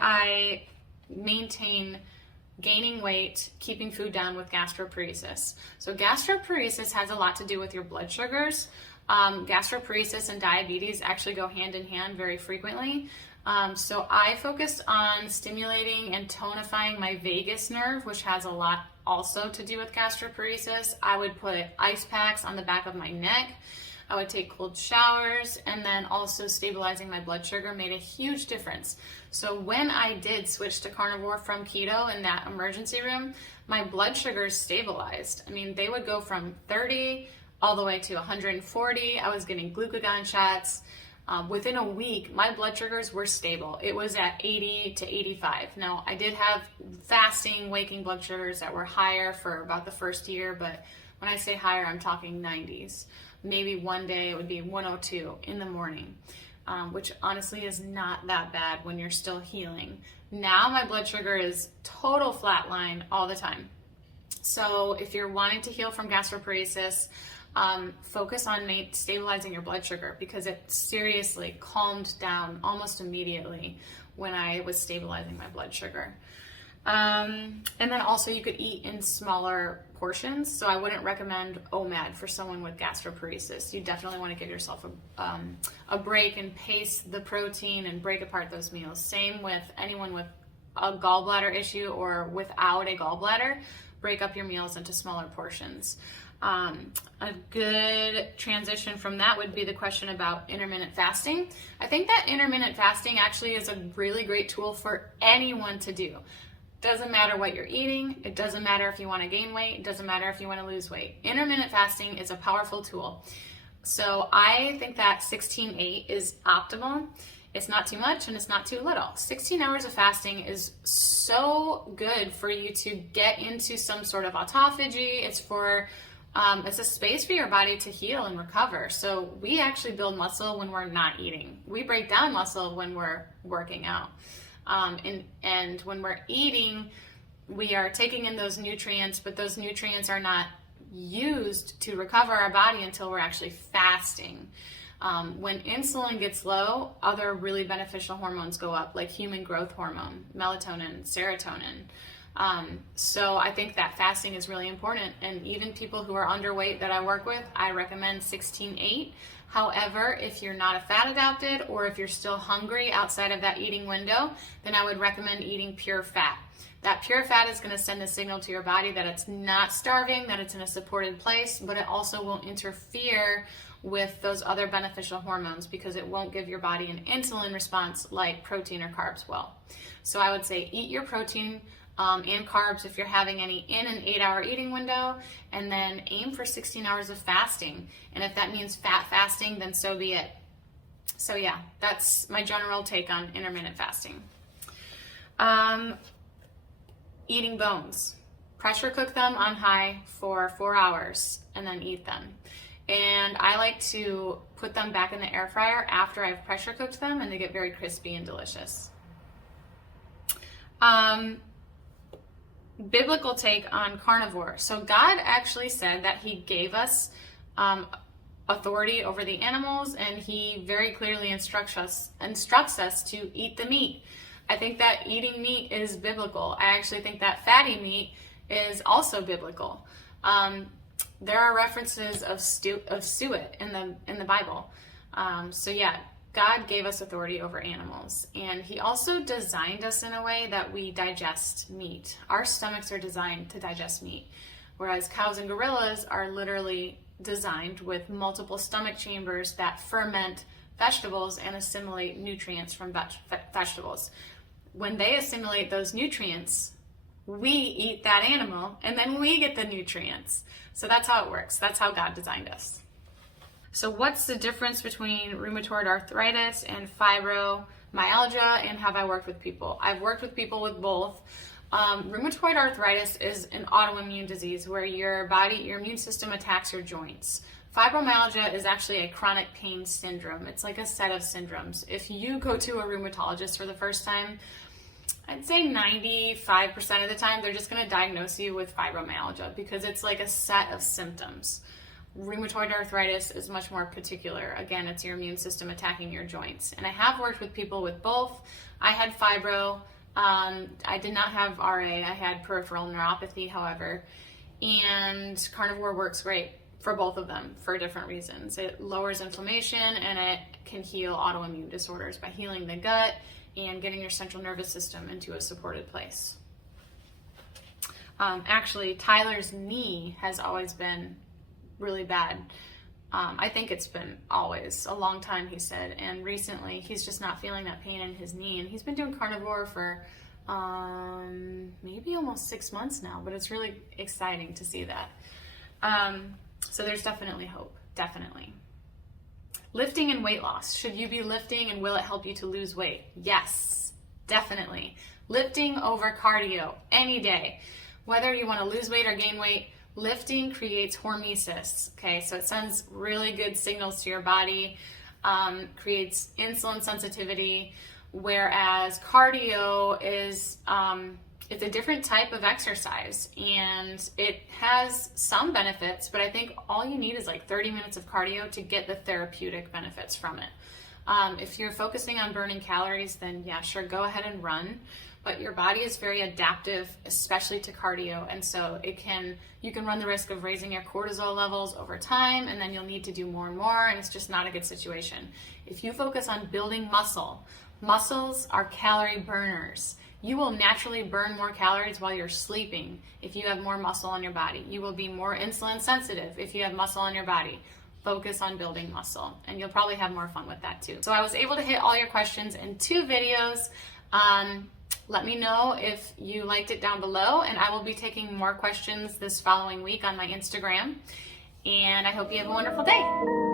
I maintain gaining weight, keeping food down with gastroparesis. So gastroparesis has a lot to do with your blood sugars. Gastroparesis and diabetes actually go hand in hand very frequently. So I focused on stimulating and tonifying my vagus nerve, which has a lot also to do with gastroparesis. I would put ice packs on the back of my neck. I would take cold showers, and then also stabilizing my blood sugar made a huge difference. So when I did switch to carnivore from keto in that emergency room, my blood sugars stabilized. I mean, they would go from 30 all the way to 140. I was getting glucagon shots. Within a week, my blood sugars were stable. It was at 80 to 85. Now, I did have fasting, waking blood sugars that were higher for about the first year, but when I say higher, I'm talking 90s. Maybe one day it would be 102 in the morning, which honestly is not that bad when you're still healing. Now my blood sugar is total flatline all the time. So if you're wanting to heal from gastroparesis, focus on stabilizing your blood sugar, because it seriously calmed down almost immediately when I was stabilizing my blood sugar. And then also you could eat in smaller portions. So I wouldn't recommend OMAD for someone with gastroparesis. You definitely want to give yourself a break and pace the protein and break apart those meals. Same with anyone with a gallbladder issue or without a gallbladder. Break up your meals into smaller portions. A good transition from that would be the question about intermittent fasting. I think that intermittent fasting actually is a really great tool for anyone to do. Doesn't matter what you're eating. It doesn't matter if you want to gain weight. It doesn't matter if you want to lose weight. Intermittent fasting is a powerful tool. So I think that 16-8 is optimal. It's not too much and it's not too little. 16 hours of fasting is so good for you to get into some sort of autophagy. It's a space for your body to heal and recover. So we actually build muscle when we're not eating. We break down muscle when we're working out. And when we're eating, we are taking in those nutrients, but those nutrients are not used to recover our body until we're actually fasting. When insulin gets low, other really beneficial hormones go up, like human growth hormone, melatonin, serotonin. So I think that fasting is really important. And even people who are underweight that I work with, I recommend 16-8. However, if you're not a fat adapted or if you're still hungry outside of that eating window, then I would recommend eating pure fat. That pure fat is going to send a signal to your body that it's not starving, that it's in a supported place, but it also won't interfere with those other beneficial hormones because it won't give your body an insulin response like protein or carbs will. So I would say eat your protein and carbs if you're having any in an 8-hour eating window, and then aim for 16 hours of fasting. And if that means fat fasting, then so be it. So yeah, that's my general take on intermittent fasting. Eating bones. Pressure cook them on high for 4 hours and then eat them. And I like to put them back in the air fryer after I've pressure cooked them, and they get very crispy and delicious. Biblical take on carnivore. So God actually said that he gave us authority over the animals, and he very clearly instructs us to eat the meat. I think that eating meat is biblical. I actually think that fatty meat is also biblical. There are references of suet in the Bible. So yeah, God gave us authority over animals, and he also designed us in a way that we digest meat. Our stomachs are designed to digest meat, whereas cows and gorillas are literally designed with multiple stomach chambers that ferment vegetables and assimilate nutrients from vegetables. When they assimilate those nutrients, we eat that animal, and then we get the nutrients. So that's how it works. That's how God designed us. So what's the difference between rheumatoid arthritis and fibromyalgia, and have I worked with people? I've worked with people with both. Rheumatoid arthritis is an autoimmune disease where your immune system attacks your joints. Fibromyalgia is actually a chronic pain syndrome. It's like a set of syndromes. If you go to a rheumatologist for the first time, I'd say 95% of the time they're just going to diagnose you with fibromyalgia because it's like a set of symptoms. rheumatoid arthritis is much more particular. Again, it's your immune system attacking your joints. And I have worked with people with both. I had fibro. I did not have RA. I had peripheral neuropathy, however. And carnivore works great for both of them for different reasons. It lowers inflammation and it can heal autoimmune disorders by healing the gut and getting your central nervous system into a supported place. Actually, Tyler's knee has always been really bad. I think it's been always a long time, he said, and recently he's just not feeling that pain in his knee, and he's been doing carnivore for maybe almost 6 months now, but it's really exciting to see that. So there's definitely hope, definitely. Lifting and weight loss. Should you be lifting and will it help you to lose weight? Yes, definitely. Lifting over cardio any day. Whether you want to lose weight or gain weight, lifting creates hormesis, okay? So it sends really good signals to your body, creates insulin sensitivity, whereas cardio is, it's a different type of exercise, and it has some benefits, but I think all you need is like 30 minutes of cardio to get the therapeutic benefits from it. If you're focusing on burning calories, then yeah, sure, go ahead and run. But your body is very adaptive, especially to cardio, and so you can run the risk of raising your cortisol levels over time, and then you'll need to do more and more, and it's just not a good situation. If you focus on building muscle, muscles are calorie burners. You will naturally burn more calories while you're sleeping if you have more muscle on your body. You will be more insulin sensitive if you have muscle on your body. Focus on building muscle, and you'll probably have more fun with that too. So I was able to hit all your questions in 2 videos. Let me know if you liked it down below, and I will be taking more questions this following week on my Instagram. And I hope you have a wonderful day.